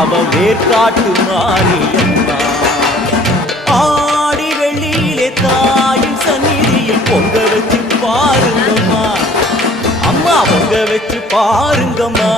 அவ வேர்காட்டு மாரியம்மா. ஆடி வெள்ளியிலே தாயின் சந்நிதியில் பொங்க வச்சு பாருங்கம்மா, அம்மா பொங்க வச்சு பாருங்கம்மா.